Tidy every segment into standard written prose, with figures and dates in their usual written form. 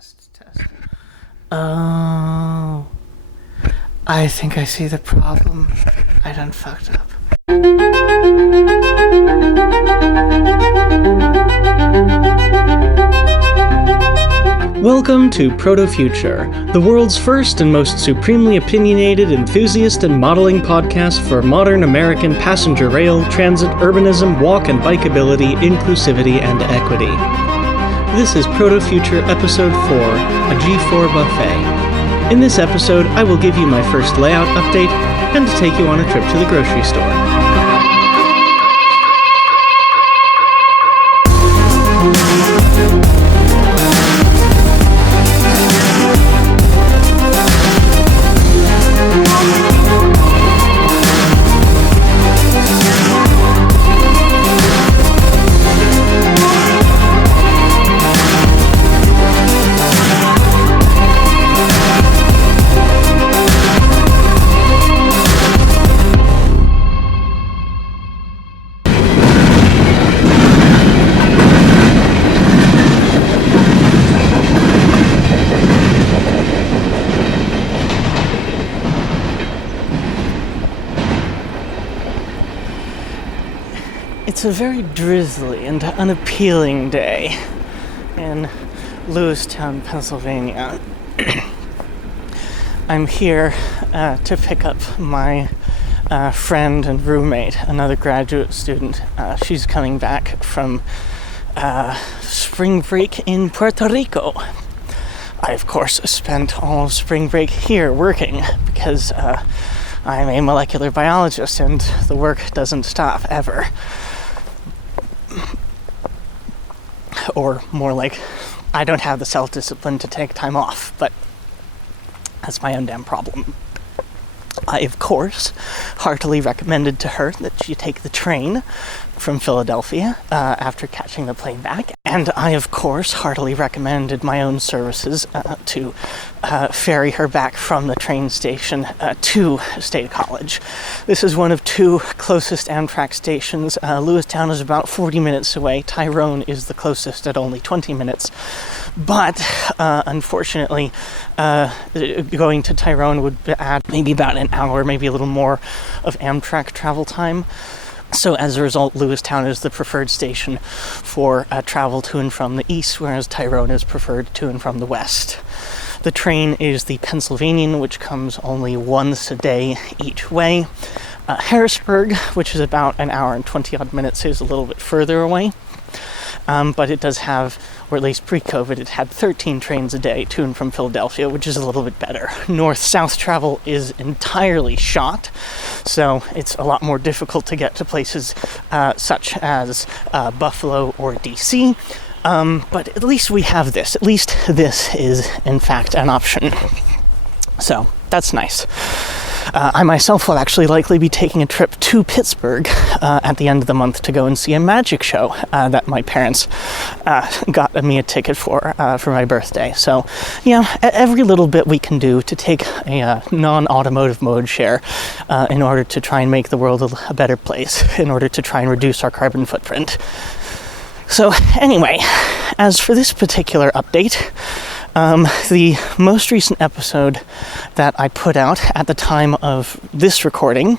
Test. Oh, I think I see the problem. I done fucked up. Welcome to Proto-Future, the world's first and most supremely opinionated, enthusiast, and modeling podcast for modern American passenger rail, transit, urbanism, walk and bikeability, inclusivity, and equity. This is Proto-Future Episode 4, a G4 buffet. In this episode, I will give you my first layout update and take you on a trip to the grocery store. It's a very drizzly and unappealing day in Lewistown, Pennsylvania. I'm here to pick up my friend and roommate, another graduate student. She's coming back from spring break in Puerto Rico. I, of course, spent all of spring break here working because I'm a molecular biologist and the work doesn't stop ever. Or more like, I don't have the self-discipline to take time off, but that's my own damn problem. I, of course, heartily recommended to her that she take the train from Philadelphia after catching the plane back, and I, of course, heartily recommended my own services to ferry her back from the train station to State College. This is one of two closest Amtrak stations. Lewistown is about 40 minutes away. Tyrone is the closest at only 20 minutes. But, unfortunately, going to Tyrone would add maybe about an hour, maybe a little more of Amtrak travel time. So as a result, Lewistown is the preferred station for travel to and from the east, whereas Tyrone is preferred to and from the west. The train is the Pennsylvanian, which comes only once a day each way. Harrisburg, which is about an hour and 20-odd minutes, is a little bit further away. But it does have, or at least pre-COVID, it had 13 trains a day to and from Philadelphia, which is a little bit better. North-south travel is entirely shot, so it's a lot more difficult to get to places such as Buffalo or DC. But at least we have this. At least this is, in fact, an option. So, that's nice. I myself will actually likely be taking a trip to Pittsburgh at the end of the month to go and see a magic show that my parents got me a ticket for my birthday. So, every little bit we can do to take a non-automotive mode share in order to try and make the world a better place, in order to try and reduce our carbon footprint. So, anyway, as for this particular update, the most recent episode that I put out at the time of this recording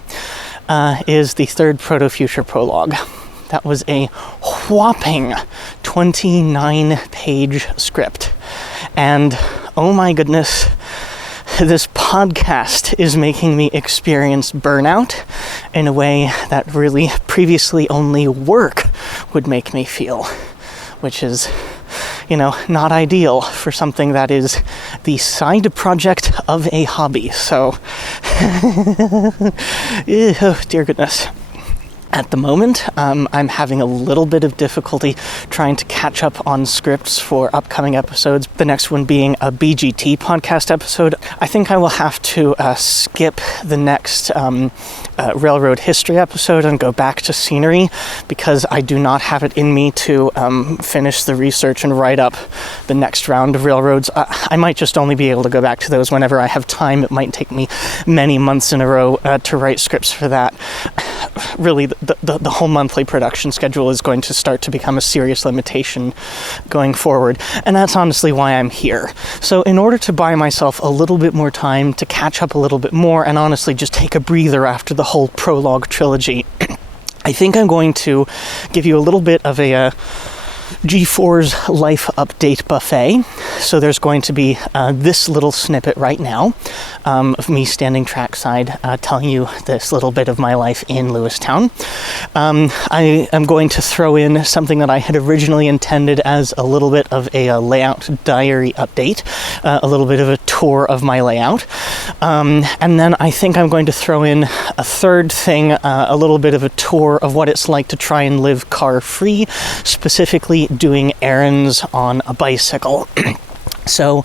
is the third Proto-Future prologue. That was a whopping 29-page script. And, oh my goodness, this podcast is making me experience burnout in a way that really previously only work would make me feel, which is, not ideal for something that is the side project of a hobby. So, oh, dear goodness. At the moment, I'm having a little bit of difficulty trying to catch up on scripts for upcoming episodes, the next one being a BGT podcast episode. I think I will have to skip the next railroad history episode and go back to scenery, because I do not have it in me to finish the research and write up the next round of railroads. I might just only be able to go back to those whenever I have time. It might take me many months in a row to write scripts for that. Really, the whole monthly production schedule is going to start to become a serious limitation going forward, and that's honestly why I'm here. So in order to buy myself a little bit more time to catch up a little bit more and honestly just take a breather after the whole prologue trilogy, I think I'm going to give you a little bit of a G4's life update buffet. So there's going to be this little snippet right now of me standing trackside telling you this little bit of my life in Lewistown. I am going to throw in something that I had originally intended as a little bit of a layout diary update, a little bit of a tour of my layout. And then I think I'm going to throw in a third thing, a little bit of a tour of what it's like to try and live car-free, specifically doing errands on a bicycle. So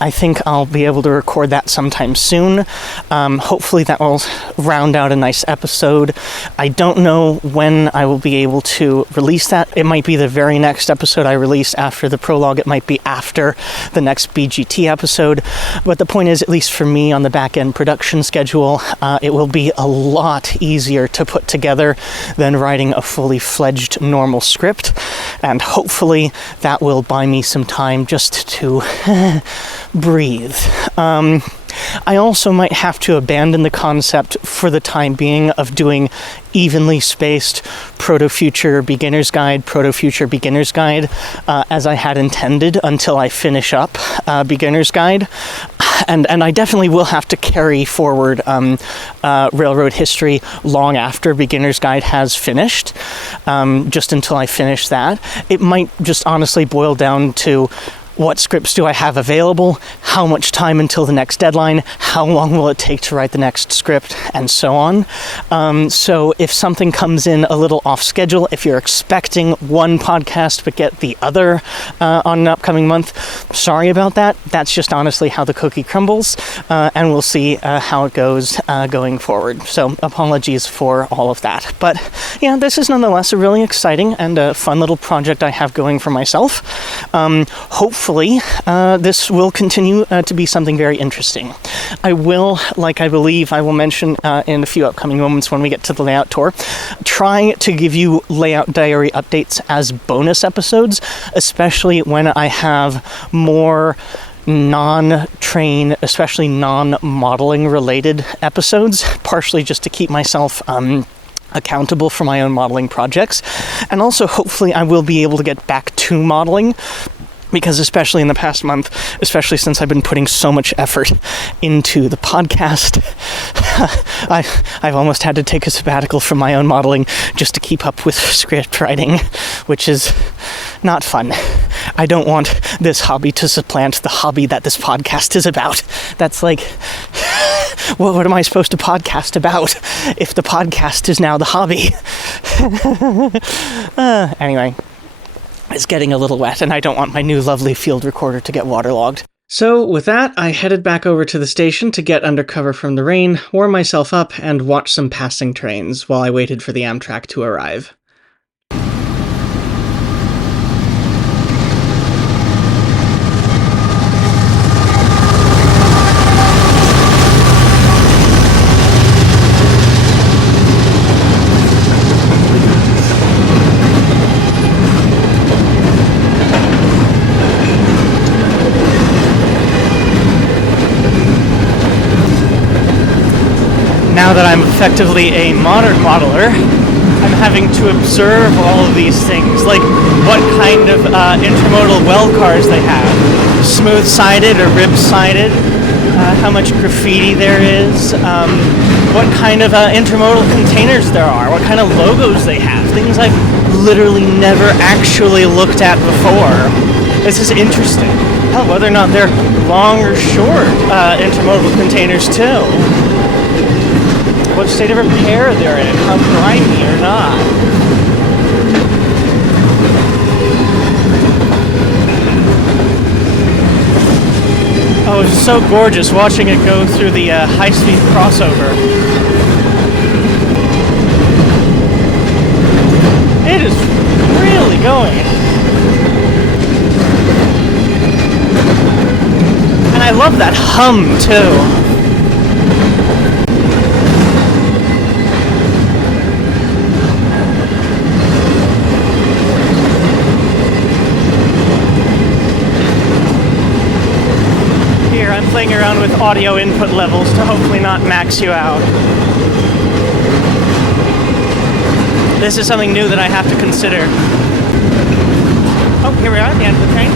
I think I'll be able to record that sometime soon. Hopefully that will round out a nice episode. I don't know when I will be able to release that. It might be the very next episode I release after the prologue. It might be after the next BGT episode. But the point is, at least for me on the back-end production schedule, it will be a lot easier to put together than writing a fully fledged normal script. And hopefully that will buy me some time just to breathe. I also might have to abandon the concept for the time being of doing evenly spaced Proto-Future Beginner's Guide, Proto-Future Beginner's Guide, as I had intended until I finish up Beginner's Guide. And I definitely will have to carry forward railroad history long after Beginner's Guide has finished, just until I finish that. It might just honestly boil down to what scripts do I have available, how much time until the next deadline, how long will it take to write the next script, and so on. So if something comes in a little off schedule, if you're expecting one podcast but get the other on an upcoming month, sorry about that. That's just honestly how the cookie crumbles, and we'll see how it goes going forward. So apologies for all of that. But yeah, this is nonetheless a really exciting and a fun little project I have going for myself. Hopefully this will continue to be something very interesting. I will, like I believe I will mention in a few upcoming moments when we get to the layout tour, try to give you layout diary updates as bonus episodes, especially when I have more non-train, especially non-modeling related episodes, partially just to keep myself accountable for my own modeling projects. And also, hopefully, I will be able to get back to modeling, because especially in the past month, especially since I've been putting so much effort into the podcast, I've almost had to take a sabbatical from my own modeling just to keep up with script writing, which is not fun. I don't want this hobby to supplant the hobby that this podcast is about. That's like, what am I supposed to podcast about if the podcast is now the hobby? Anyway. It's getting a little wet, and I don't want my new lovely field recorder to get waterlogged. So, with that, I headed back over to the station to get under cover from the rain, warm myself up, and watch some passing trains while I waited for the Amtrak to arrive. Now that I'm effectively a modern modeler, I'm having to observe all of these things, like what kind of intermodal well cars they have, smooth-sided or rib-sided, how much graffiti there is, what kind of intermodal containers there are, what kind of logos they have, things I've literally never actually looked at before. This is interesting. Hell, whether or not they're long or short intermodal containers too. What state of repair they're in, how grimy or not. Oh, was so gorgeous watching it go through the high-speed crossover. It is really going. And I love that hum, too. I'm playing around with audio input levels to hopefully not max you out. This is something new that I have to consider. Oh, here we are at the end of the train.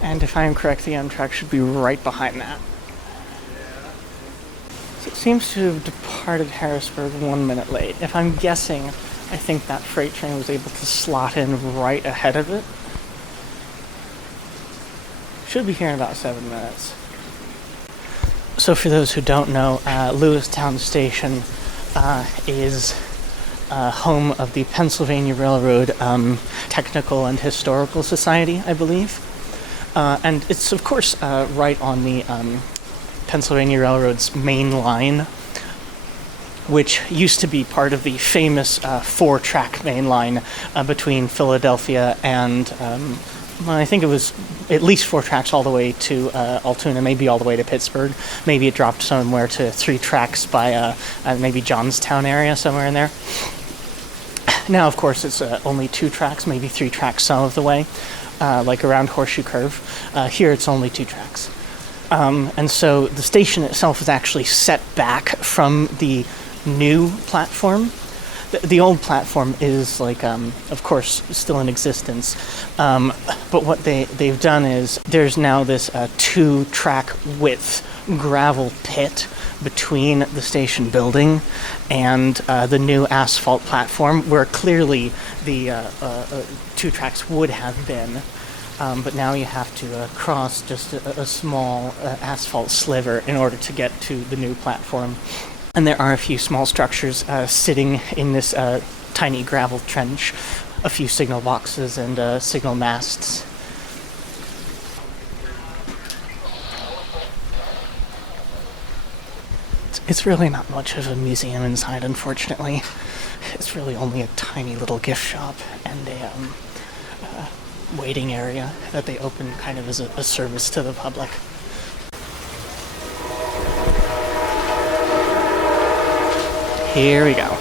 And if I am correct, the Amtrak should be right behind that. So it seems to have departed Harrisburg 1 minute late. If I'm guessing, I think that freight train was able to slot in right ahead of it. Should be here in about 7 minutes. So for those who don't know, Lewistown Station is home of the Pennsylvania Railroad Technical and Historical Society, I believe. And it's, of course, right on the Pennsylvania Railroad's main line, which used to be part of the famous 4-track main line between Philadelphia and, I think it was at least 4 tracks all the way to Altoona, maybe all the way to Pittsburgh. Maybe it dropped somewhere to 3 tracks by maybe Johnstown area, somewhere in there. Now, of course, it's only 2 tracks, maybe 3 tracks some of the way. Like around Horseshoe Curve. Here it's only 2 tracks. And so the station itself is actually set back from the new platform. The old platform is like, of course, still in existence. But what they've done is there's now this 2-track width gravel pit between the station building and the new asphalt platform, where clearly the 2 tracks would have been. But now you have to cross just a small asphalt sliver in order to get to the new platform. And there are a few small structures sitting in this tiny gravel trench, a few signal boxes and signal masts. It's really not much of a museum inside, unfortunately. It's really only a tiny little gift shop and a waiting area that they open kind of as a service to the public. Here we go.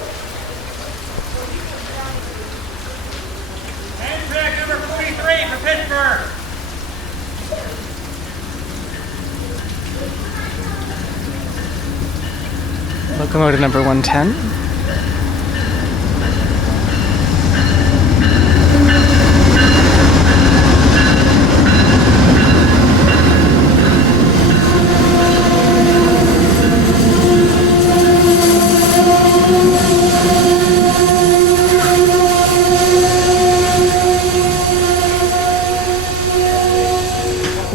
Amtrak number 43 for Pittsburgh. Locomotive number 110.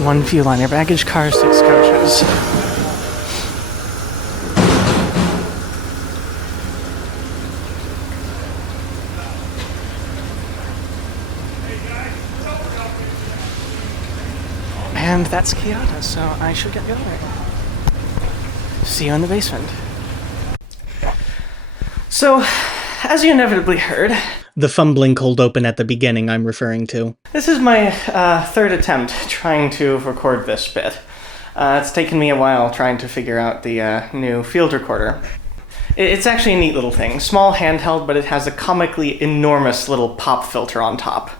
One Viewliner baggage car, 6 coaches. And that's Kyoto, so I should get going. See you in the basement. So, as you inevitably heard, The fumbling cold open at the beginning I'm referring to. this is my 3rd attempt trying to record this bit. It's taken me a while trying to figure out the new field recorder. It's actually a neat little thing. Small handheld, but it has a comically enormous little pop filter on top.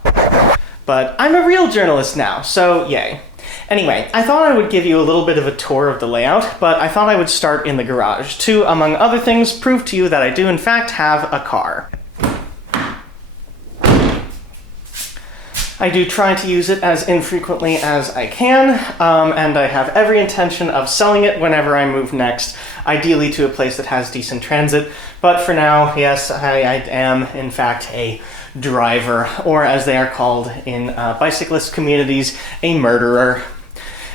But I'm a real journalist now, so yay. Anyway, I thought I would give you a little bit of a tour of the layout, but I thought I would start in the garage to, among other things, prove to you that I do in fact have a car. I do try to use it as infrequently as I can, and I have every intention of selling it whenever I move next, ideally to a place that has decent transit. But for now, yes, I am in fact a driver, or as they are called in bicyclist communities, a murderer.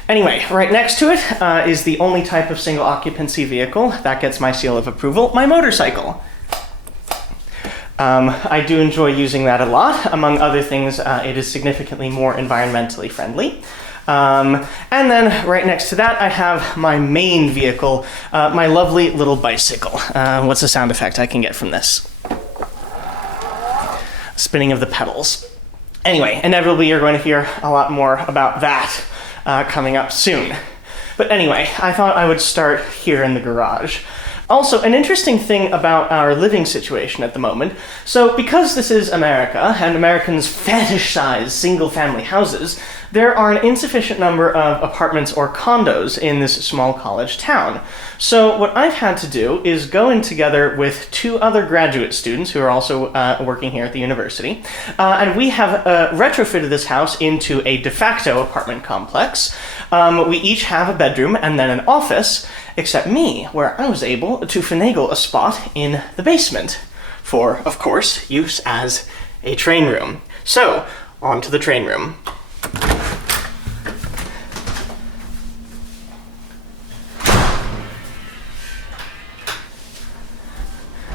Anyway, right next to it is the only type of single occupancy vehicle that gets my seal of approval, my motorcycle. I do enjoy using that a lot. Among other things, it is significantly more environmentally friendly. And then right next to that, I have my main vehicle, my lovely little bicycle. What's the sound effect I can get from this? Spinning of the pedals. Anyway, inevitably you're going to hear a lot more about that coming up soon. But anyway, I thought I would start here in the garage. Also, an interesting thing about our living situation at the moment, so because this is America, and Americans fetishize single-family houses, there are an insufficient number of apartments or condos in this small college town. So what I've had to do is go in together with two other graduate students who are also working here at the university, and we have retrofitted this house into a de facto apartment complex. We each have a bedroom and then an office, except me, where I was able to finagle a spot in the basement for, of course, use as a train room. So, on to the train room.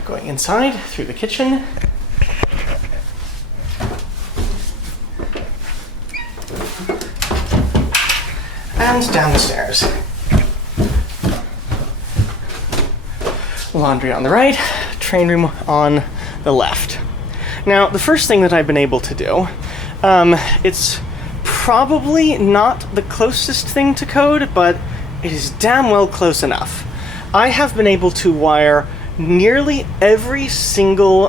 Going inside, through the kitchen. And down the stairs. Laundry on the right, train room on the left. Now, the first thing that I've been able to do, it's probably not the closest thing to code, but it is damn well close enough. I have been able to wire nearly every single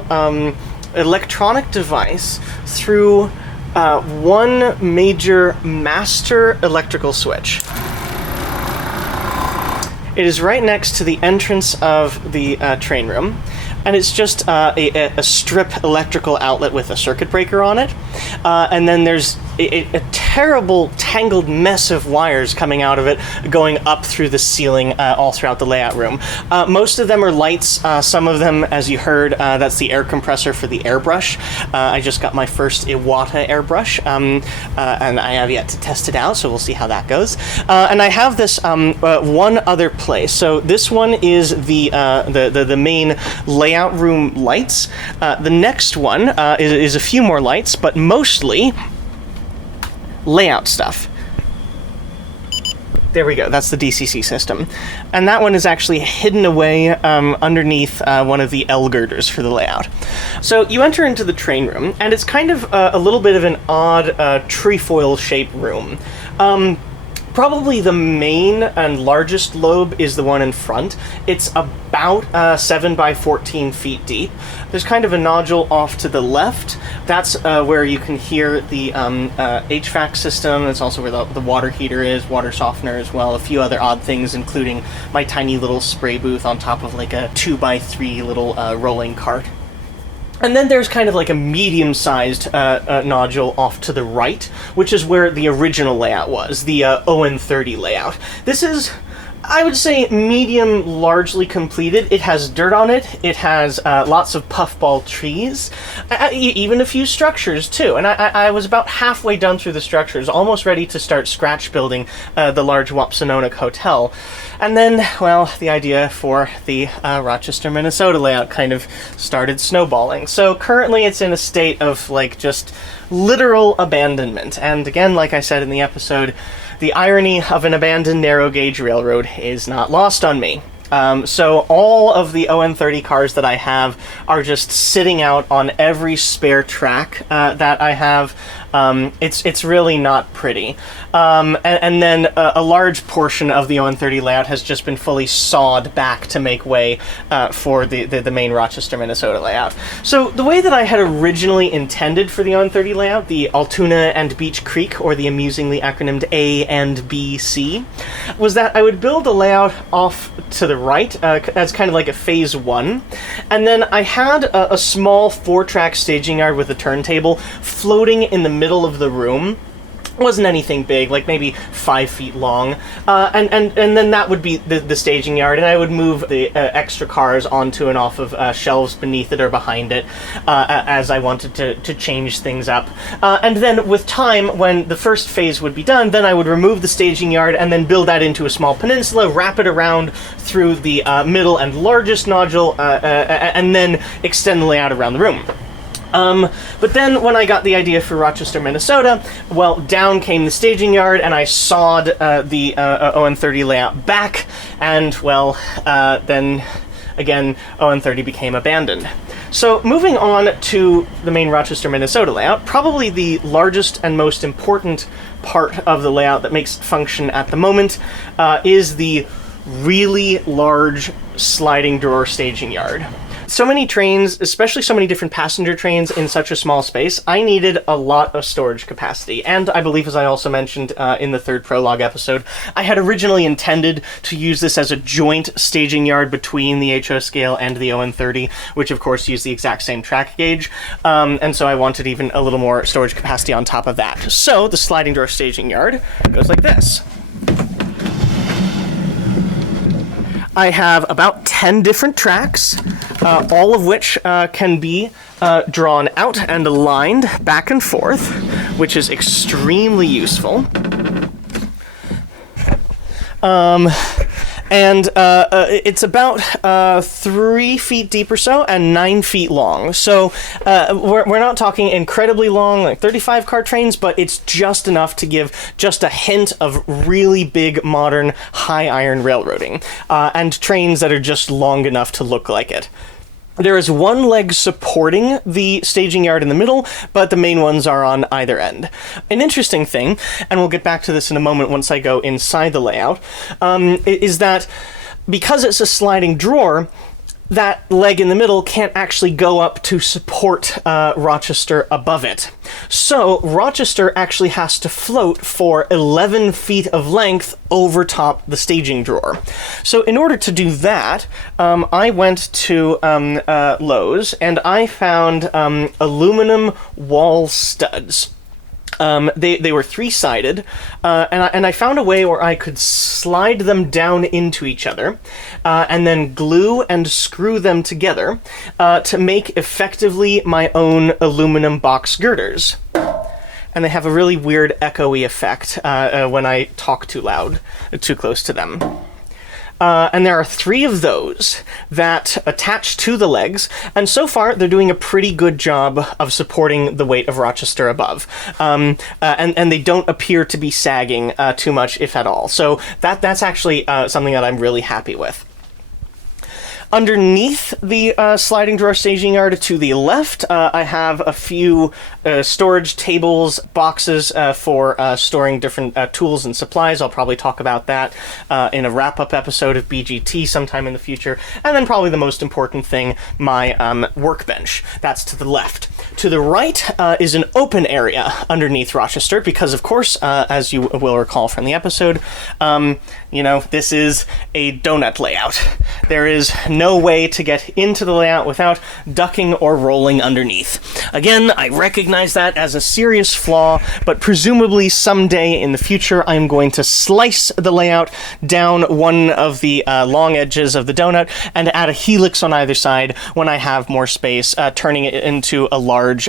electronic device through one major master electrical switch. It is right next to the entrance of the train room, and it's just a strip electrical outlet with a circuit breaker on it. And then there's a terrible tangled mess of wires coming out of it, going up through the ceiling all throughout the layout room. Most of them are lights. Some of them, as you heard, that's the air compressor for the airbrush. I just got my first Iwata airbrush, and I have yet to test it out, so we'll see how that goes. And I have this one other place. So this one is the main layout room lights. The next one is a few more lights, but mostly layout stuff. There we go, that's the DCC system. And that one is actually hidden away underneath one of the L girders for the layout. So you enter into the train room, and it's kind of a little bit of an odd trefoil shaped room. Probably the main and largest lobe is the one in front. It's about 7 by 14 feet deep. There's kind of a nodule off to the left. That's where you can hear the HVAC system. That's also where the water heater is, water softener as well, a few other odd things, including my tiny little spray booth on top of like a 2x3 little rolling cart. And then there's kind of like a medium-sized nodule off to the right, which is where the original layout was, the ON30 layout. This is, I would say, medium, largely completed. It has dirt on it. It has lots of puffball trees, even a few structures too. And I was about halfway done through the structures, almost ready to start scratch building the large Wapsononic Hotel. And then, well, the idea for the Rochester, Minnesota layout kind of started snowballing. So currently it's in a state of, like, just literal abandonment. And again, like I said in the episode, the irony of an abandoned narrow gauge railroad is not lost on me. So all of the ON30 cars that I have are just sitting out on every spare track that I have. It's really not pretty. And then a large portion of the ON30 layout has just been fully sawed back to make way for the main Rochester, Minnesota layout. So the way that I had originally intended for the ON30 layout, the Altoona and Beach Creek, or the amusingly acronymed A and BC, was that I would build a layout off to the right as kind of like a phase one, and then I had a small 4-track staging yard with a turntable floating in the middle of the room wasn't anything big, like maybe 5 feet long, and then that would be the staging yard, and I would move the extra cars onto and off of shelves beneath it or behind it as I wanted to change things up. And then with time, when the first phase would be done, then I would remove the staging yard and then build that into a small peninsula, wrap it around through the middle and largest nodule, and then extend the layout around the room. But then when I got the idea for Rochester, Minnesota, well, down came the staging yard, and I sawed the ON30 layout back, and, well, then, again, ON30 became abandoned. So, moving on to the main Rochester, Minnesota layout, probably the largest and most important part of the layout that makes it function at the moment is the really large sliding door staging yard. So many trains, especially so many different passenger trains in such a small space, I needed a lot of storage capacity. And I believe, as I also mentioned in the third prologue episode, I had originally intended to use this as a joint staging yard between the HO scale and the ON30, which of course use the exact same track gauge. And so I wanted even a little more storage capacity on top of that. So the sliding door staging yard goes like this. I have about 10 different tracks, all of which can be drawn out and aligned back and forth, which is extremely useful. And it's about 3 feet deep or so, and 9 feet long. So we're not talking incredibly long, like 35-car trains, but it's just enough to give just a hint of really big, modern, high-iron railroading, and trains that are just long enough to look like it. There is one leg supporting the staging yard in the middle, but the main ones are on either end. An interesting thing, and we'll get back to this in a moment once I go inside the layout, is that because it's a sliding drawer, that leg in the middle can't actually go up to support Rochester above it. So Rochester actually has to float for 11 feet of length over top the staging drawer. So in order to do that, I went to Lowe's and I found aluminum wall studs. They were 3-sided, and I found a way where I could slide them down into each other, and then glue and screw them together to make effectively my own aluminum box girders. And they have a really weird echoey effect when I talk too loud, too close to them. And there are 3 of those that attach to the legs, and so far they're doing a pretty good job of supporting the weight of Rochester above. And they don't appear to be sagging too much, if at all. So that's actually something that I'm really happy with. Underneath the sliding drawer staging yard to the left, I have a few storage tables, boxes for storing different tools and supplies. I'll probably talk about that in a wrap-up episode of BGT sometime in the future. And then probably the most important thing, my workbench. That's to the left. To the right is an open area underneath Rochester because, of course, as you will recall from the episode, this is a donut layout. There is no way to get into the layout without ducking or rolling underneath. Again, I recognize that as a serious flaw, but presumably someday in the future I'm going to slice the layout down one of the long edges of the donut and add a helix on either side when I have more space, turning it into a large,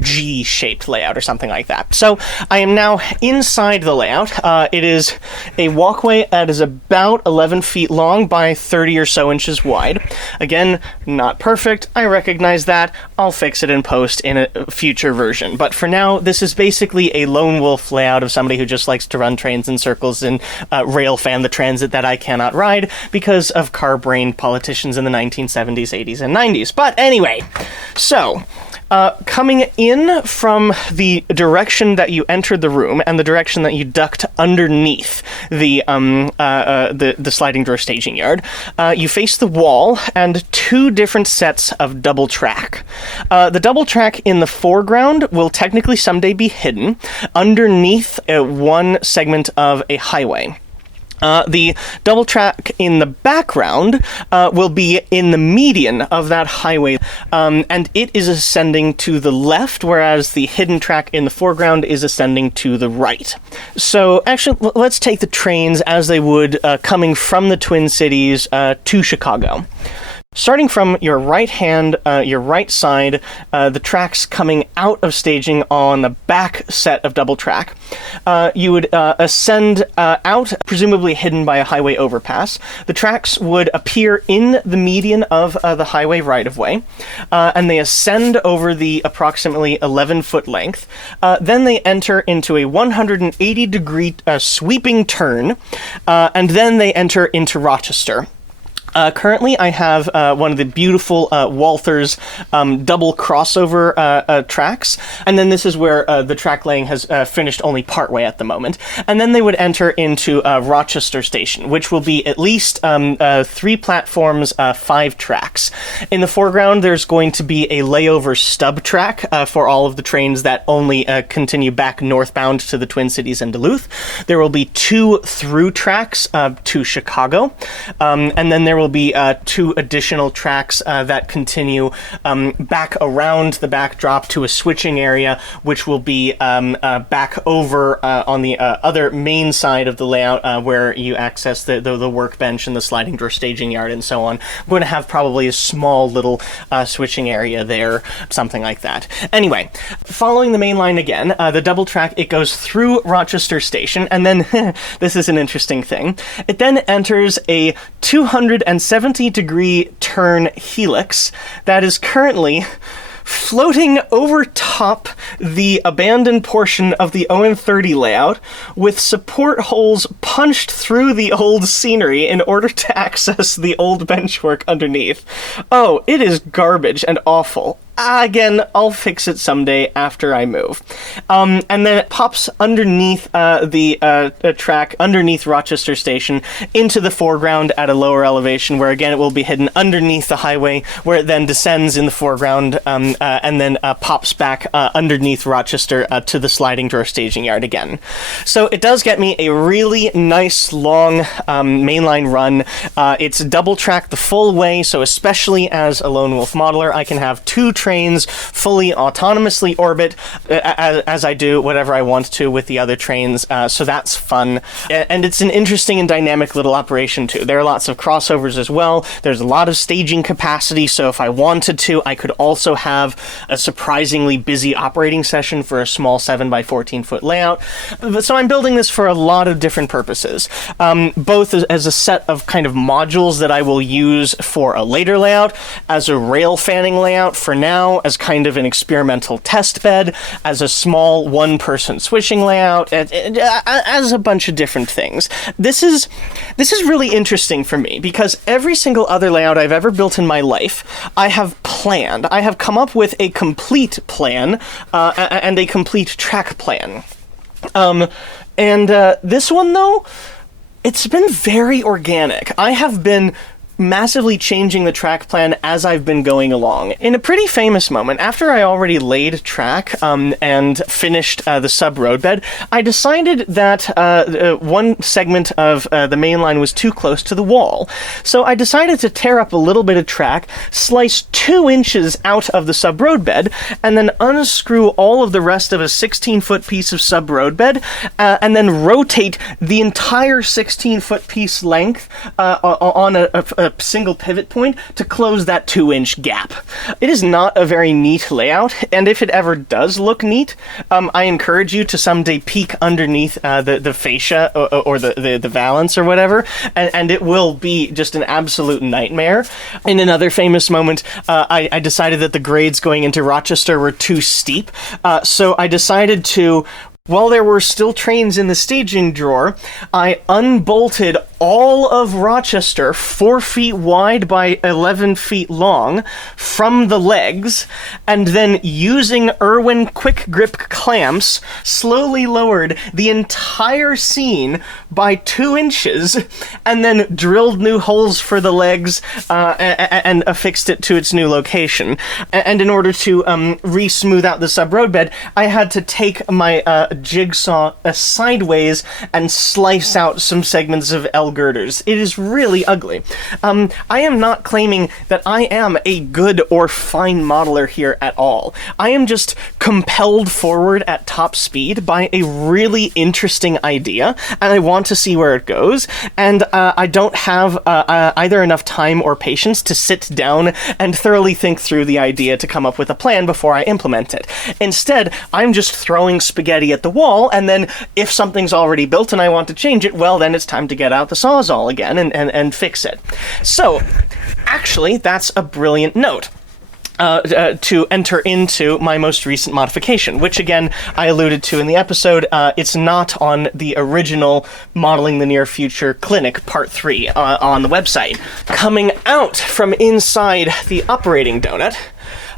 G-shaped layout or something like that. So I am now inside the layout. It is a walkway that is about 11 feet long by 30 or so inches wide. Again, not perfect. I recognize that. I'll fix it in post in a future version. But for now, this is basically a lone wolf layout of somebody who just likes to run trains in circles and rail fan the transit that I cannot ride because of car-brained politicians in the 1970s, 80s, and 90s. But anyway, so coming in from the direction that you entered the room and the direction that you ducked underneath the sliding drawer staging yard, you face the wall and 2 different sets of double track. The double track in the foreground will technically someday be hidden underneath one segment of a highway. The double track in the background will be in the median of that highway, and it is ascending to the left, whereas the hidden track in the foreground is ascending to the right. So actually, let's take the trains as they would coming from the Twin Cities to Chicago. Starting from your right hand, your right side, the tracks coming out of staging on the back set of double track, you would ascend out, presumably hidden by a highway overpass. The tracks would appear in the median of the highway right-of-way, and they ascend over the approximately 11-foot length. Then they enter into a 180-degree sweeping turn, and then they enter into Rochester. Currently, I have one of the beautiful Walther's double crossover tracks, and then this is where the track laying has finished only partway at the moment. And then they would enter into Rochester Station, which will be at least 3 platforms, 5 tracks. In the foreground, there's going to be a layover stub track for all of the trains that only continue back northbound to the Twin Cities and Duluth. There will be 2 through tracks to Chicago, and then there will be 2 additional tracks that continue back around the backdrop to a switching area, which will be back over on the other main side of the layout where you access the workbench and the sliding door staging yard and so on. We're going to have probably a small little switching area there, something like that. Anyway, following the main line again, the double track, it goes through Rochester Station, and then this is an interesting thing. It then enters a 270-degree turn helix that is currently floating over top the abandoned portion of the ON30 layout with support holes punched through the old scenery in order to access the old benchwork underneath. Oh, it is garbage and awful. Again, I'll fix it someday after I move. And then it pops underneath the track, underneath Rochester Station, into the foreground at a lower elevation, where again it will be hidden underneath the highway, where it then descends in the foreground, and then pops back underneath Rochester to the sliding door staging yard again. So it does get me a really nice, long mainline run. It's double track the full way, so especially as a lone wolf modeler, I can have 2 trains fully autonomously orbit as I do whatever I want to with the other trains, so that's fun. And it's an interesting and dynamic little operation too. There are lots of crossovers as well. There's a lot of staging capacity, so if I wanted to, I could also have a surprisingly busy operating session for a small 7x14 foot layout. So I'm building this for a lot of different purposes, both as a set of kind of modules that I will use for a later layout, as a rail fanning layout for now, as kind of an experimental test bed, as a small one-person switching layout, as a bunch of different things. This is really interesting for me, because every single other layout I've ever built in my life, I have planned. I have come up with a complete plan and a complete track plan. This one, though, it's been very organic. I have been massively changing the track plan as I've been going along. In a pretty famous moment, after I already laid track and finished the sub roadbed, I decided that one segment of the main line was too close to the wall. So I decided to tear up a little bit of track, slice 2 inches out of the sub roadbed, and then unscrew all of the rest of a 16-foot piece of sub roadbed, and then rotate the entire 16-foot piece length on a single pivot point to close that 2-inch gap. It is not a very neat layout, and if it ever does look neat, I encourage you to someday peek underneath the fascia or the valance or whatever, and it will be just an absolute nightmare. In another famous moment, I decided that the grades going into Rochester were too steep, so I decided to, while there were still trains in the staging drawer, I unbolted all of Rochester, 4 feet wide by 11 feet long, from the legs, and then using Irwin quick grip clamps, slowly lowered the entire scene by 2 inches, and then drilled new holes for the legs and affixed it to its new location. And in order to re-smooth out the sub-roadbed, I had to take my jigsaw sideways and slice out some segments of L girders. It is really ugly. I am not claiming that I am a good or fine modeler here at all. I am just compelled forward at top speed by a really interesting idea, and I want to see where it goes, and I don't have either enough time or patience to sit down and thoroughly think through the idea to come up with a plan before I implement it. Instead, I'm just throwing spaghetti at the wall, and then if something's already built and I want to change it, well, then it's time to get out the Sawzall again and fix it. So, actually, that's a brilliant note. To enter into my most recent modification, which again, I alluded to in the episode. It's not on the original Modeling the Near Future Clinic Part 3 on the website. Coming out from inside the operating donut,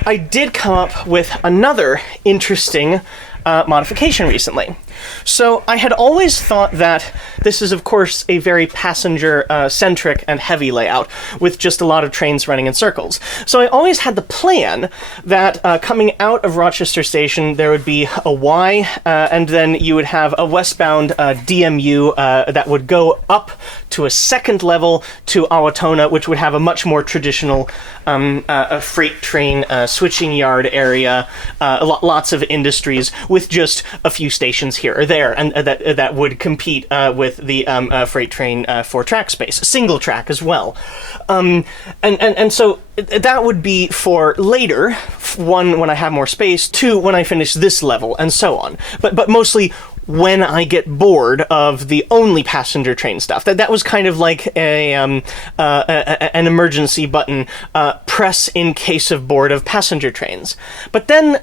I did come up with another interesting modification recently. So I had always thought that this is, of course, a very passenger-centric and heavy layout, with just a lot of trains running in circles. So I always had the plan that coming out of Rochester Station, there would be a Y, and then you would have a westbound DMU that would go up to a second level to Owatonna, which would have a much more traditional a freight train switching yard area, lots of industries, with just a few stations here or there, and that would compete with the freight train for track space, single track as well, and so that would be for later. 1, when I have more space. 2, when I finish this level, and so on. But mostly when I get bored of the only passenger train stuff. That was kind of like an emergency button, press in case of bored of passenger trains. But then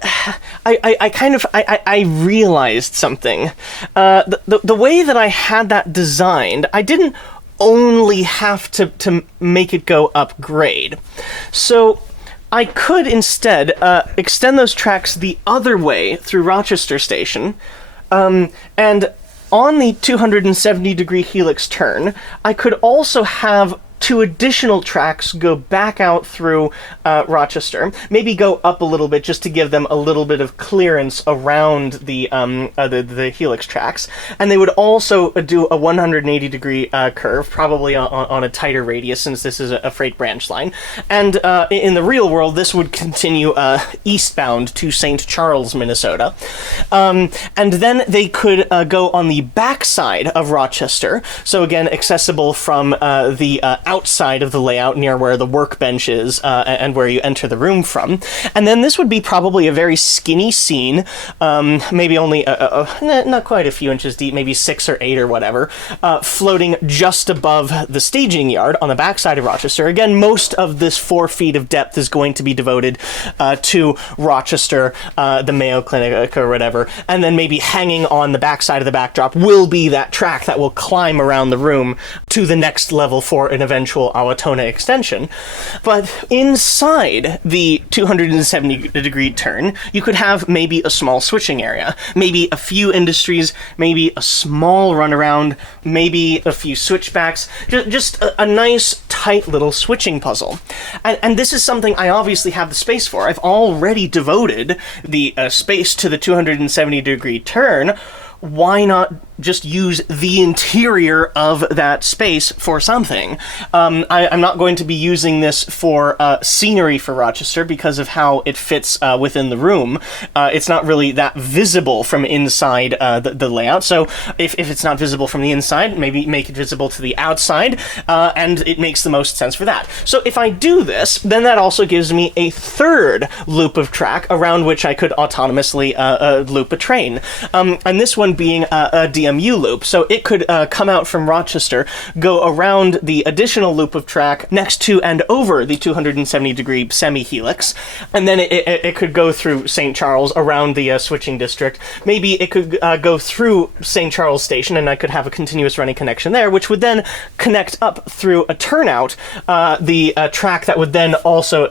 I realized something. The way that I had that designed, I didn't only have to make it go upgrade. So I could instead extend those tracks the other way through Rochester Station, and on the 270-degree helix turn, I could also have 2 additional tracks go back out through Rochester, maybe go up a little bit just to give them a little bit of clearance around the helix tracks, and they would also do a 180-degree curve, probably on a tighter radius since this is a freight branch line, and in the real world this would continue eastbound to St. Charles, Minnesota, and then they could go on the backside of Rochester, so again accessible from the outside of the layout near where the workbench is and where you enter the room from. And then this would be probably a very skinny scene, maybe only not quite a few inches deep, maybe 6 or 8 or whatever, floating just above the staging yard on the backside of Rochester. Again, most of this 4 feet of depth is going to be devoted to Rochester, the Mayo Clinic or whatever, and then maybe hanging on the backside of the backdrop will be that track that will climb around the room to the next level for an eventual Owatonna extension. But inside the 270-degree turn, you could have maybe a small switching area, maybe a few industries, maybe a small runaround, maybe a few switchbacks, just a nice, tight little switching puzzle. And this is something I obviously have the space for. I've already devoted the space to the 270-degree turn. Why not just use the interior of that space for something? I'm not going to be using this for scenery for Rochester because of how it fits within the room. It's not really that visible from inside the layout, so if it's not visible from the inside, maybe make it visible to the outside, and it makes the most sense for that. So if I do this, then that also gives me a third loop of track around which I could autonomously loop a train. And this one being a DMU loop. So it could come out from Rochester, go around the additional loop of track next to and over the 270-degree semi-helix, and then it could go through St. Charles around the switching district. Maybe it could go through St. Charles Station, and I could have a continuous running connection there, which would then connect up through a turnout, the track that would then also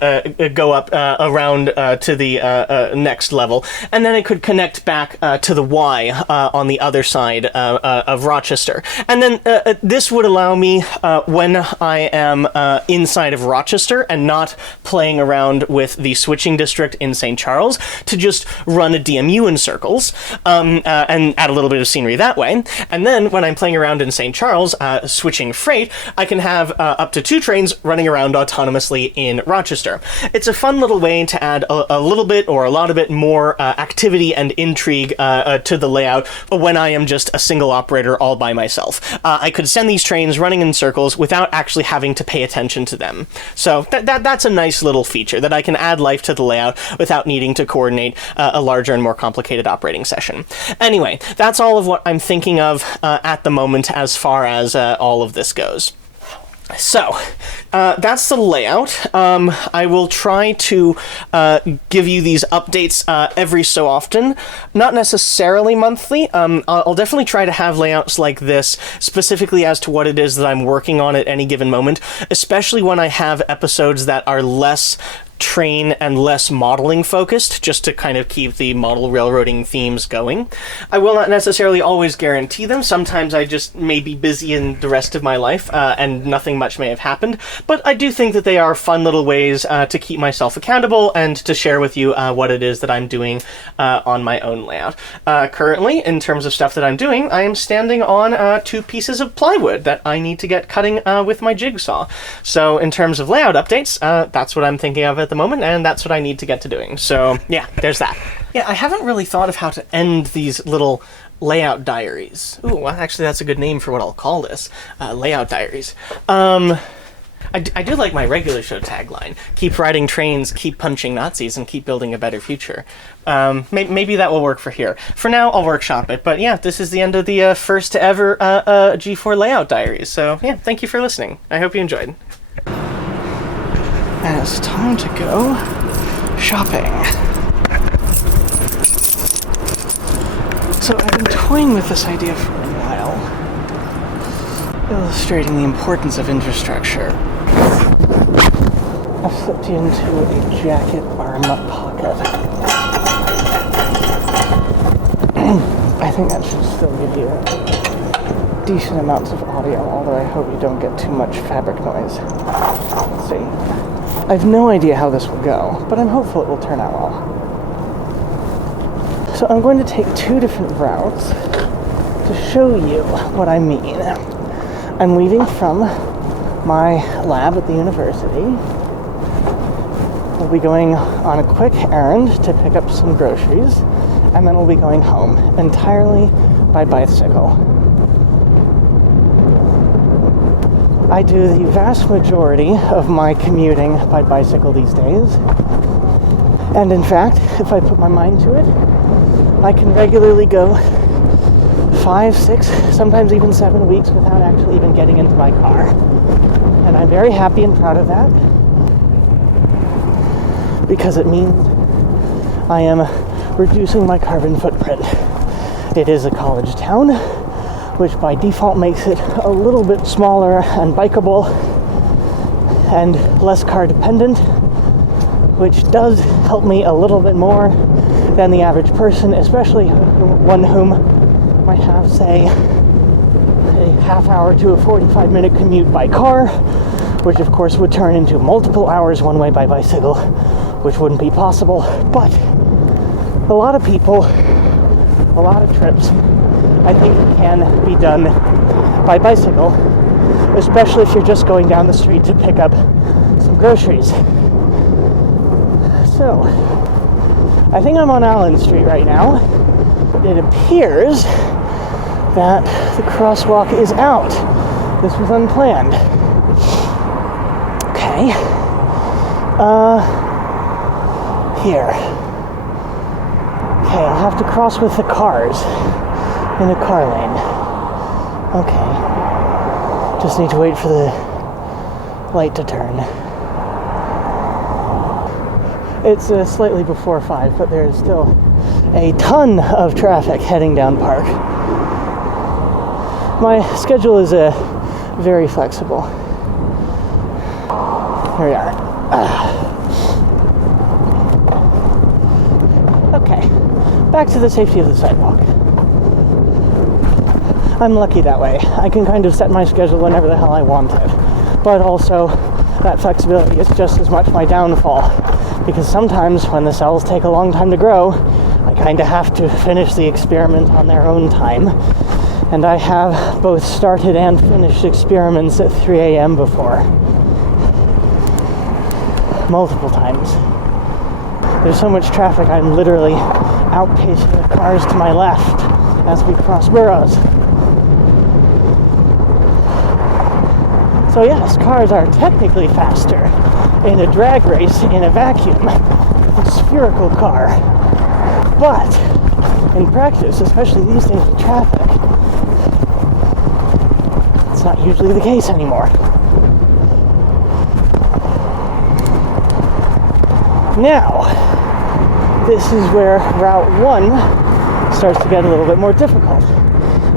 go up around to the next level, and then it could connect back to the Y on the other side of Rochester. And then this would allow me, when I am inside of Rochester and not playing around with the switching district in St. Charles, to just run a DMU in circles and add a little bit of scenery that way. And then when I'm playing around in St. Charles, switching freight, I can have up to 2 trains running around autonomously in Rochester. It's a fun little way to add a little bit or a lot of it more activity and intrigue to the layout when I am just a single operator all by myself. I could send these trains running in circles without actually having to pay attention to them. So that's a nice little feature that I can add life to the layout without needing to coordinate a larger and more complicated operating session. Anyway, that's all of what I'm thinking of at the moment as far as all of this goes. So, that's the layout. I will try to give you these updates every so often, not necessarily monthly. I'll definitely try to have layouts like this, specifically as to what it is that I'm working on at any given moment, especially when I have episodes that are less train and less modeling focused, just to kind of keep the model railroading themes going. I will not necessarily always guarantee them. Sometimes I just may be busy in the rest of my life and nothing much may have happened, but I do think that they are fun little ways to keep myself accountable and to share with you what it is that I'm doing on my own layout. Currently, in terms of stuff that I'm doing, I am standing on 2 pieces of plywood that I need to get cutting with my jigsaw. So in terms of layout updates, that's what I'm thinking of at the moment, and that's what I need to get to doing. So yeah, there's that. Yeah, I haven't really thought of how to end these little layout diaries. Ooh, well, actually that's a good name for what I'll call this. Layout diaries. I do like my regular show tagline. Keep riding trains, keep punching Nazis, and keep building a better future. Maybe that will work for here. For now, I'll workshop it. But yeah, this is the end of the first ever G4 layout diaries. So yeah, thank you for listening. I hope you enjoyed. And it's time to go shopping. So I've been toying with this idea for a while, illustrating the importance of infrastructure. I've slipped you into a jacket arm pocket. I think that should still give you decent amounts of audio, although I hope you don't get too much fabric noise. Let's see. I have no idea how this will go, but I'm hopeful it will turn out well. So I'm going to take 2 different routes to show you what I mean. I'm leaving from my lab at the university. We'll be going on a quick errand to pick up some groceries, and then we'll be going home entirely by bicycle. I do the vast majority of my commuting by bicycle these days. And in fact, if I put my mind to it, I can regularly go 5, 6, sometimes even 7 weeks without actually even getting into my car. And I'm very happy and proud of that, because it means I am reducing my carbon footprint. It is a college town, which by default makes it a little bit smaller and bikeable and less car dependent, which does help me a little bit more than the average person, especially one whom might have, say, a half hour to a 45-minute commute by car, which of course would turn into multiple hours one way by bicycle, which wouldn't be possible. But a lot of people, a lot of trips, I think can be done by bicycle, especially if you're just going down the street to pick up some groceries. So, I think I'm on Allen Street right now. It appears that the crosswalk is out. This was unplanned. Okay. Here. Okay, I'll have to cross with the cars in a car lane. Okay. Just need to wait for the light to turn. It's slightly before 5, but there is still a ton of traffic heading down Park. My schedule is very flexible. Here we are. Okay, back to the safety of the sidewalk. I'm lucky that way. I can kind of set my schedule whenever the hell I want it. But also, that flexibility is just as much my downfall. Because sometimes when the cells take a long time to grow, I kind of have to finish the experiment on their own time. And I have both started and finished experiments at 3 a.m. before. Multiple times. There's so much traffic, I'm literally outpacing the cars to my left as we cross boroughs. So yes, cars are technically faster in a drag race in a vacuum, a spherical car. But in practice, especially these days with traffic, it's not usually the case anymore. Now, this is where Route 1 starts to get a little bit more difficult.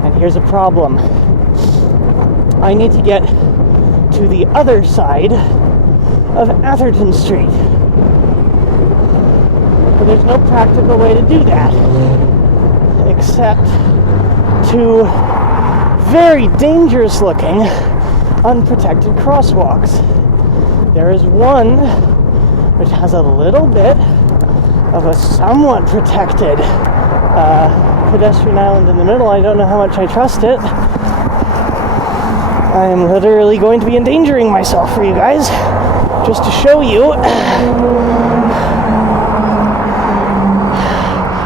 And here's a problem. I need to get to the other side of Atherton Street. But there's no practical way to do that, except to very dangerous looking, unprotected crosswalks. There is one which has a little bit of a somewhat protected pedestrian island in the middle. I don't know how much I trust it. I am literally going to be endangering myself for you guys, just to show you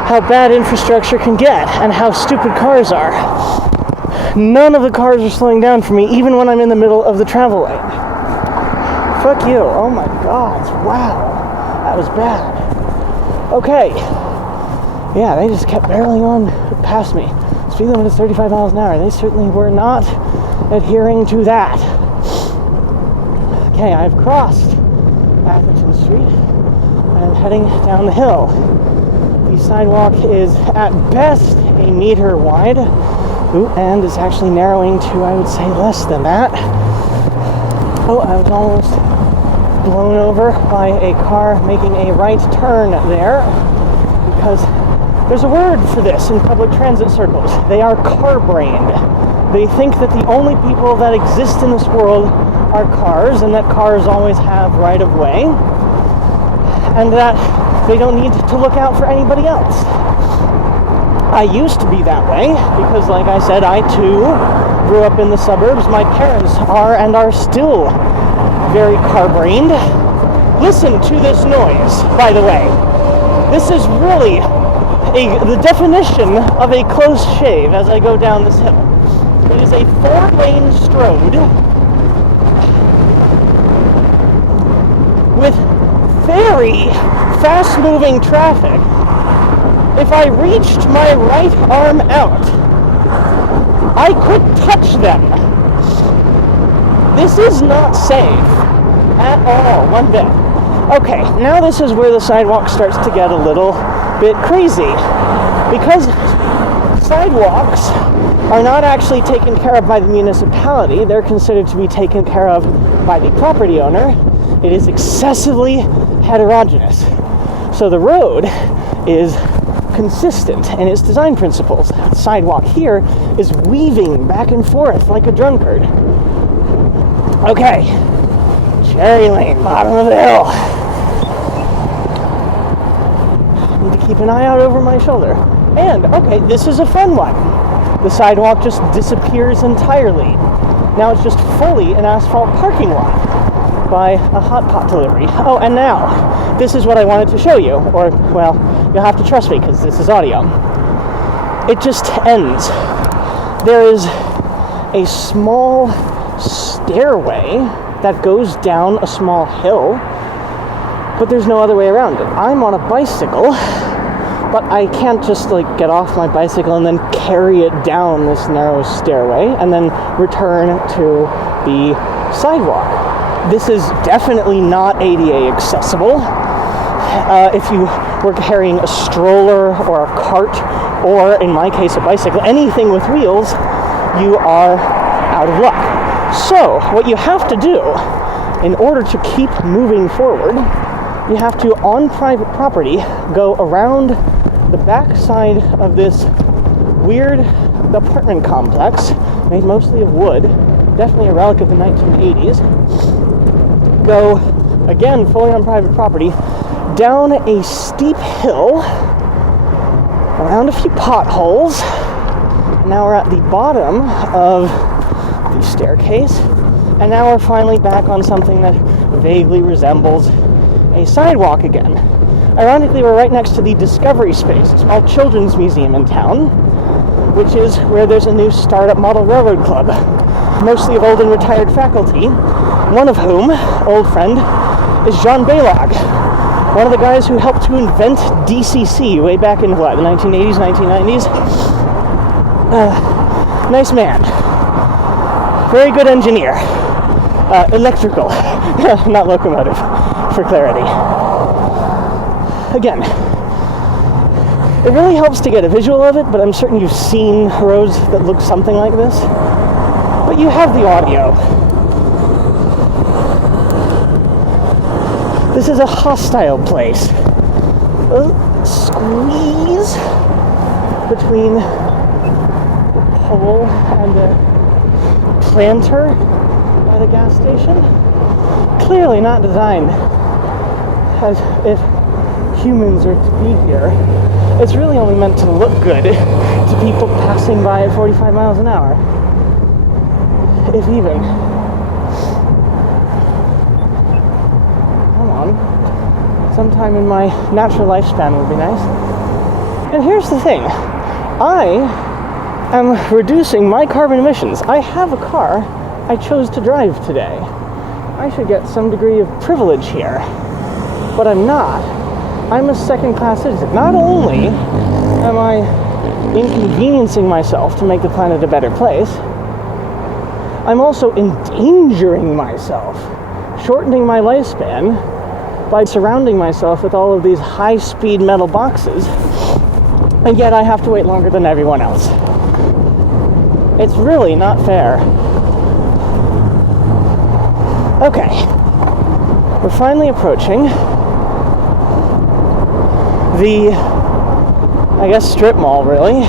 how bad infrastructure can get and how stupid cars are. None of the cars are slowing down for me, even when I'm in the middle of the travel lane. Fuck you. Oh my god. Wow. That was bad. Okay. Yeah, they just kept barreling on past me. Speed limit is 35 miles an hour. They certainly were not adhering to that. Okay, I've crossed Atherton Street and I'm heading down the hill. The sidewalk is at best a meter wide. Ooh, and it's actually narrowing to, I would say, less than that. Oh, I was almost blown over by a car making a right turn there, because there's a word for this in public transit circles. They are car-brained. They think that the only people that exist in this world are cars, and that cars always have right-of-way, and that they don't need to look out for anybody else. I used to be that way, because like I said, I too grew up in the suburbs. My parents are and are still very car-brained. Listen to this noise, by the way. This is really the definition of a close shave as I go down this hill. It is a 4-lane strode with very fast-moving traffic. If I reached my right arm out, I could touch them. This is not safe at all, one bit. Okay, now this is where the sidewalk starts to get a little bit crazy, because sidewalks are not actually taken care of by the municipality. They're considered to be taken care of by the property owner. It is excessively heterogeneous. So the road is consistent in its design principles. The sidewalk here is weaving back and forth like a drunkard. Okay, Cherry Lane, bottom of the hill. Need to keep an eye out over my shoulder. And, okay, this is a fun one. The sidewalk just disappears entirely. Now it's just fully an asphalt parking lot by a hot pot delivery. Oh, and now, this is what I wanted to show you. Or, well, you'll have to trust me because this is audio. It just ends. There is a small stairway that goes down a small hill, but there's no other way around it. I'm on a bicycle but I can't just like get off my bicycle and then carry it down this narrow stairway and then return to the sidewalk. This is definitely not ADA accessible. If you were carrying a stroller or a cart, or in my case a bicycle, anything with wheels, you are out of luck. So what you have to do in order to keep moving forward, you have to, on private property, go around the back side of this weird apartment complex, made mostly of wood, definitely a relic of the 1980s, go, again, fully on private property, down a steep hill, around a few potholes. Now we're at the bottom of the staircase, and now we're finally back on something that vaguely resembles a sidewalk again. Ironically, we're right next to the Discovery Space, a small children's museum in town, which is where there's a new startup model railroad club, mostly of old and retired faculty, one of whom, old friend, is John Baylog, one of the guys who helped to invent DCC way back in, what, the 1980s, 1990s? Nice man. Very good engineer. Electrical, not locomotive, for clarity. Again, it really helps to get a visual of it, but I'm certain you've seen roads that look something like this. But you have the audio. This is a hostile place. Squeeze between the pole and the planter by the gas station. Clearly not designed as if humans are to be here. It's really only meant to look good to people passing by at 45 miles an hour. If even. Come on. Sometime in my natural lifespan would be nice. And here's the thing. I am reducing my carbon emissions. I have a car I chose to drive today. I should get some degree of privilege here. But I'm not. I'm a second-class citizen. Not only am I inconveniencing myself to make the planet a better place, I'm also endangering myself, shortening my lifespan by surrounding myself with all of these high-speed metal boxes, and yet I have to wait longer than everyone else. It's really not fair. Okay, we're finally approaching the, I guess, strip mall, really.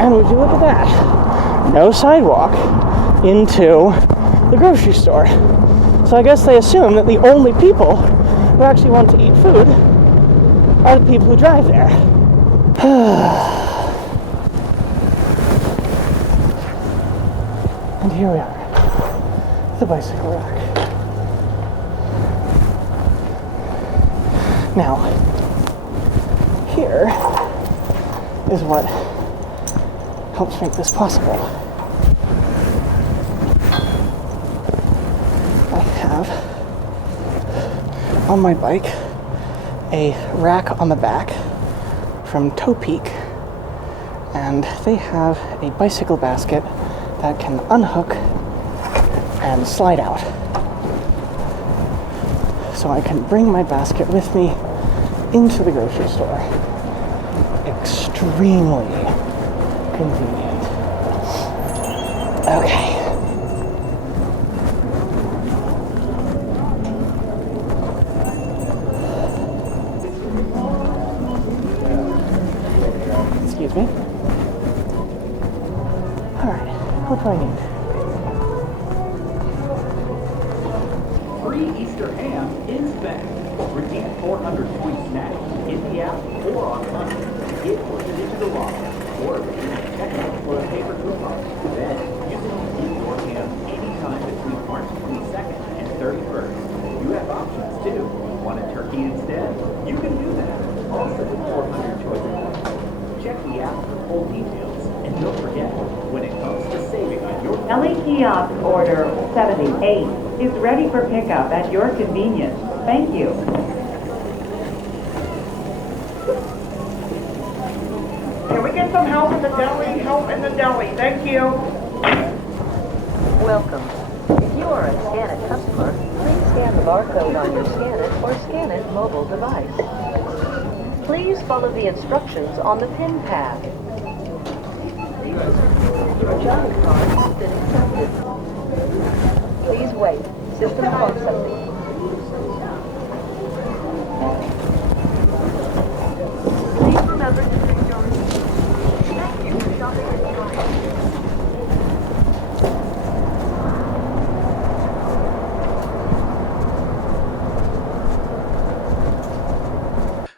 And would you look at that? No sidewalk into the grocery store. So I guess they assume that the only people who actually want to eat food are the people who drive there. And here we are, the bicycle rack. Now, here is what helps make this possible. I have on my bike a rack on the back from Toe Peak, and they have a bicycle basket that can unhook and slide out. So I can bring my basket with me into the grocery store. Extremely convenient. Okay. Excuse me. Alright, what do I need? Free Easter ham is back. Redeem 400-point snacks in the app or online. Get for the digital wallet or redeem a check or a paper coupon. Then you can eat your ham anytime between March 22nd and 31st. You have options too. Want a turkey instead? You can do that. Also with 400 choices. Check the app for full details. And don't forget, when it comes to saving on your LA Kiosk Order 78 is ready for pickup at your convenience. Thank you. in the deli, help in the deli. Thank you. Welcome. If you are a Scan It customer, please scan the barcode on your Scan It or Scan It mobile device. Please follow the instructions on the pin pad. Your child card has been accepted. Please wait. System processing. Please remember to take your receipt. Thank you for shopping at Sky.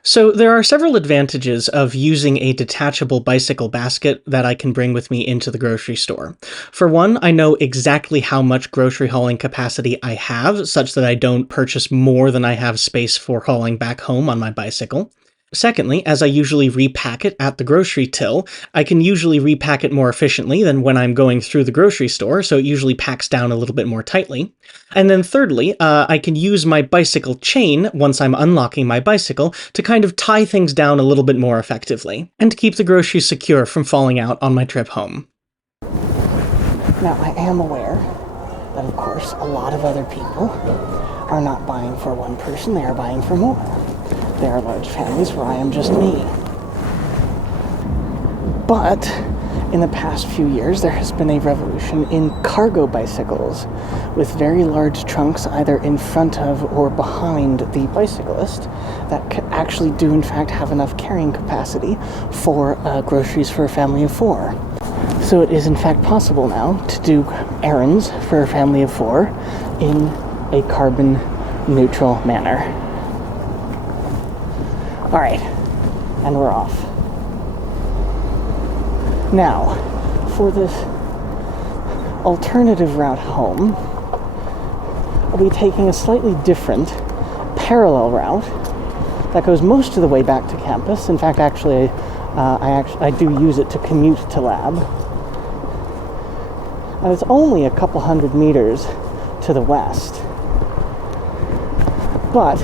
So there are several advantages of using a detachable bicycle basket that I can bring with me into the grocery store. For one, I know exactly how much grocery hauling capacity I have, such that I don't purchase more than I have space for hauling back home on my bicycle. Secondly, as I usually repack it at the grocery till, I can usually repack it more efficiently than when I'm going through the grocery store, so it usually packs down a little bit more tightly. And then thirdly, I can use my bicycle chain, once I'm unlocking my bicycle, to kind of tie things down a little bit more effectively, and to keep the groceries secure from falling out on my trip home. Now, I am aware that, of course, a lot of other people are not buying for one person, they are buying for more. There are large families where I am just me. But in the past few years, there has been a revolution in cargo bicycles with very large trunks either in front of or behind the bicyclist that actually do in fact have enough carrying capacity for groceries for a family of 4. So it is in fact possible now to do errands for a family of 4 in a carbon neutral manner. Alright, and we're off. Now, for this alternative route home, I'll be taking a slightly different parallel route that goes most of the way back to campus. In fact, actually, I do use it to commute to lab. And it's only a couple hundred meters to the west. But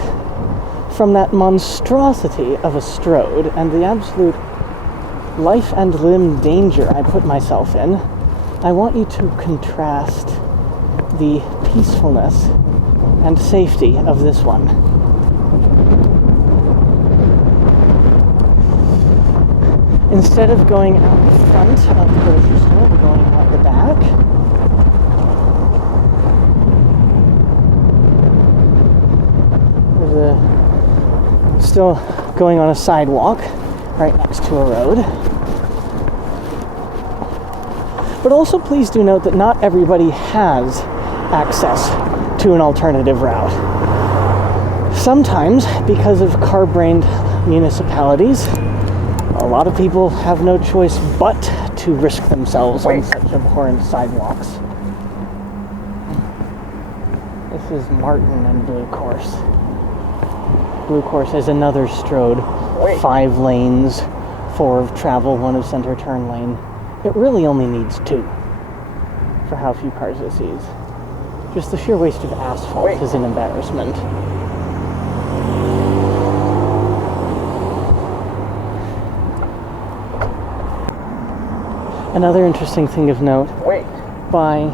from that monstrosity of a Strode and the absolute life and limb danger I put myself in, I want you to contrast the peacefulness and safety of this one. Instead of going out the front of the grocery store, we're going out the back. Still going on a sidewalk right next to a road. But also please do note that not everybody has access to an alternative route. Sometimes, because of car-brained municipalities, a lot of people have no choice but to risk themselves on such abhorrent sidewalks. This is Martin and Blue Course. Blue Course is another Strode, 5 lanes, 4 of travel, 1 of center turn lane. It really only needs 2 for how few cars it sees. Just the sheer waste of asphalt is an embarrassment. Another interesting thing of note, by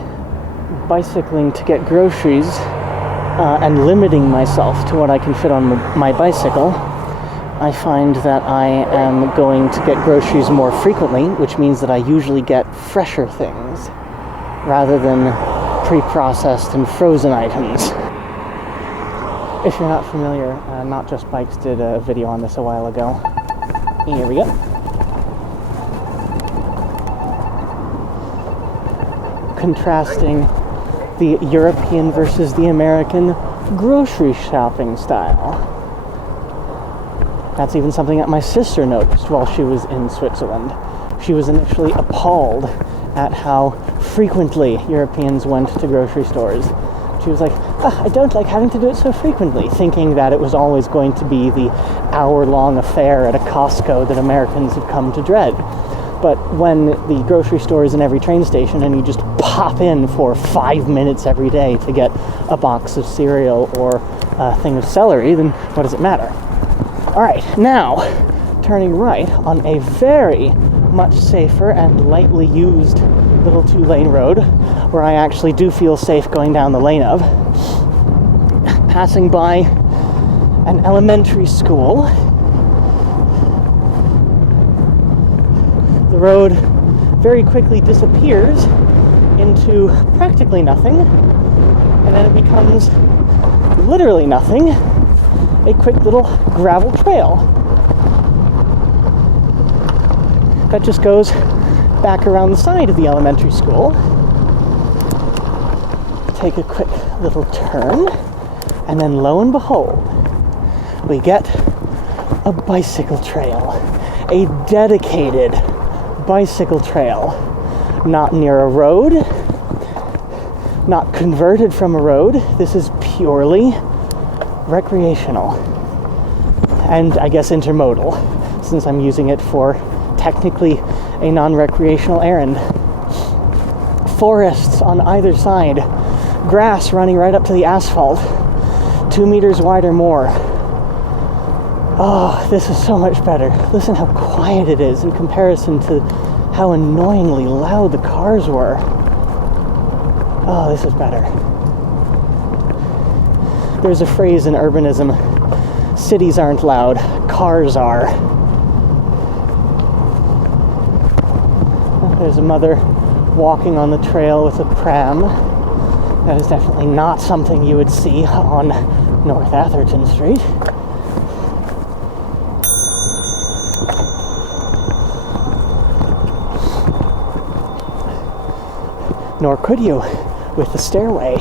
bicycling to get groceries, and limiting myself to what I can fit on my bicycle, I find that I am going to get groceries more frequently, which means that I usually get fresher things rather than pre-processed and frozen items. If you're not familiar, Not Just Bikes did a video on this a while ago. Here we go. Contrasting the European versus the American grocery shopping style. That's even something that my sister noticed while she was in Switzerland. She was initially appalled at how frequently Europeans went to grocery stores. She was like, I don't like having to do it so frequently, thinking that it was always going to be the hour-long affair at a Costco that Americans have come to dread. But when the grocery store is in every train station and you just pop in for 5 minutes every day to get a box of cereal or a thing of celery, then what does it matter? Alright, now, turning right on a very much safer and lightly used little 2-lane road where I actually do feel safe going down the lane of. Passing by an elementary school. The road very quickly disappears into practically nothing, and then it becomes literally nothing, a quick little gravel trail that just goes back around the side of the elementary school. Take a quick little turn, and then lo and behold, we get a bicycle trail, a dedicated bicycle trail, not near a road, not converted from a road. This is purely recreational and I guess intermodal, since I'm using it for technically a non-recreational errand. Forests on either side, grass running right up to the asphalt, 2 meters wide or more. Oh, this is so much better. Listen how quiet it is in comparison to how annoyingly loud the cars were. Oh, this is better. There's a phrase in urbanism: cities aren't loud, cars are. There's a mother walking on the trail with a pram. That is definitely not something you would see on North Atherton Street. Nor could you with the stairway.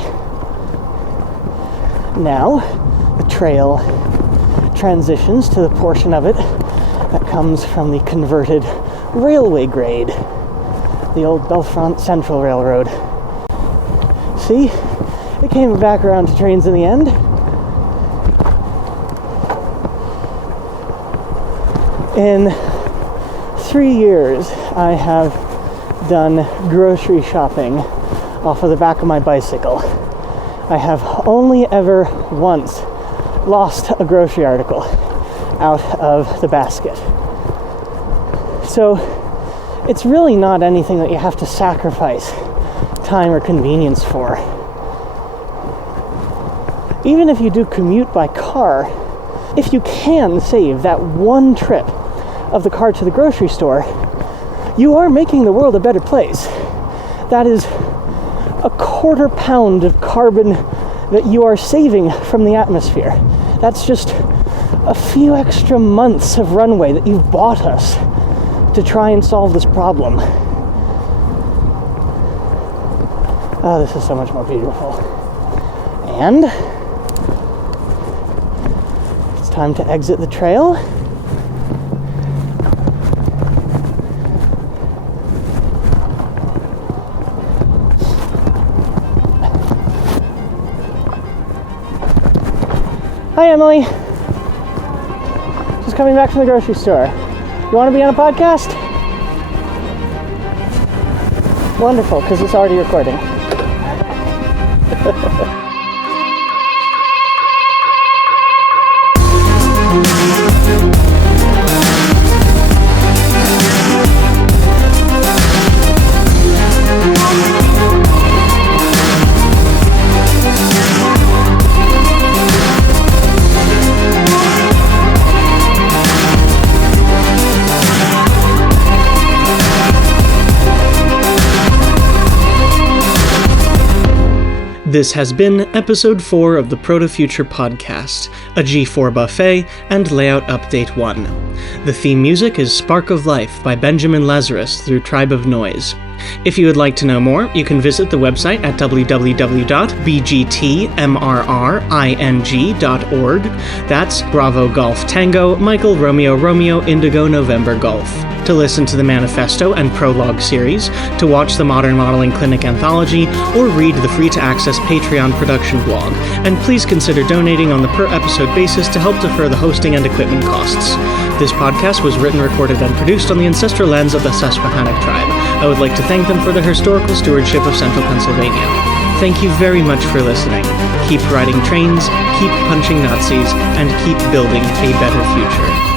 Now, the trail transitions to the portion of it that comes from the converted railway grade, the old Belfront Central Railroad. See? It came back around to trains in the end. In 3 years, I have done grocery shopping off of the back of my bicycle. I have only ever once lost a grocery article out of the basket. So it's really not anything that you have to sacrifice time or convenience for. Even if you do commute by car, if you can save that one trip of the car to the grocery store, you are making the world a better place. That is a 1/4 pound of carbon that you are saving from the atmosphere. That's just a few extra months of runway that you've bought us to try and solve this problem. Oh, this is so much more beautiful. And it's time to exit the trail. Hi, Emily. Just coming back from the grocery store. You want to be on a podcast? Wonderful, because it's already recording. This has been Episode 4 of the Proto-Future podcast, a G4 buffet, and layout update 1. The theme music is Spark of Life by Benjamin Lazarus through Tribe of Noise. If you would like to know more, you can visit the website at www.bgtmrring.org. That's Bravo Golf Tango, Michael Romeo Romeo Indigo November Golf. To listen to the Manifesto and Prologue series, to watch the Modern Modeling Clinic anthology, or read the free-to-access Patreon production blog. And please consider donating on the per-episode basis to help defer the hosting and equipment costs. This podcast was written, recorded, and produced on the ancestral lands of the Susquehannock tribe. I would like to thank them for their historical stewardship of central Pennsylvania. Thank you very much for listening. Keep riding trains, keep punching Nazis, and keep building a better future.